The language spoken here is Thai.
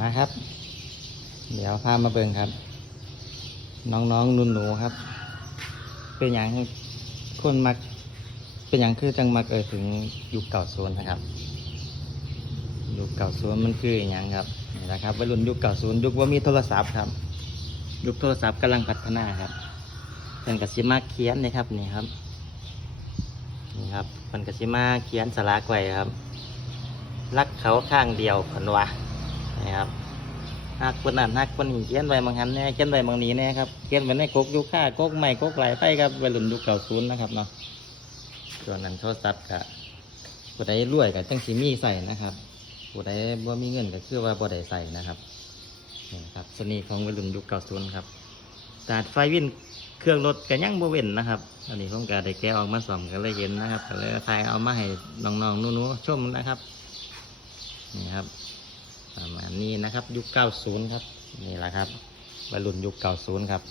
มาครับ เดี๋ยวพามาเบิ่งครับ น้องๆนุ่นหนูๆครับ เป็นอย่างคนมัก เป็นอย่างคือจังมักเอ่ยถึงยุคเก่าโซนนะครับ ยุคเก่าโซนมันคืออย่างครับนี่แหละครับวัยรุ่นยุคเก่าโซนยุคว่ามีโทรศัพท์ครับ ยุคโทรศัพท์กำลังพัฒนาครับเป็นกสิมาเขียนนี่ครับนี่ครับนี่ครับเป็นกสิมาเขียนสลากไว้ครับรักเขาข้างเดียวผนวะ นี่ครับหักคนนั้นหักคนนี้เขียนไว้บางหันแน่เขียนไว้บางนี้แน่ครับเขียนไว้ในกกยุคข้ากกใหม่กกไหลไปครับวัยรุ่นยุคเก่าศูนย์นะครับเนาะส่วนนั้นโทรศัพท์กับผู้ใดรวยกับจังสีมีใส่นะครับผู้ใดบ่มีเงินก็คือว่าบ่ได้ใส่นะครับนี่ครับสนีของวัยรุ่นยุคเก่าศูนย์ครับตาดไฟวินเครื่องรถก็ยังบ่เว้นนะครับ อันนี้ผมก็ได้แกะออกมาส่อมก็เลยเห็นนะครับก็เลยถ่ายเอามาให้น้องๆนูๆชมนะครับ นี่ครับ นี่นะครับยุค 90 ครับ นี่แหละครับวัยรุ่นยุค 90 ครับ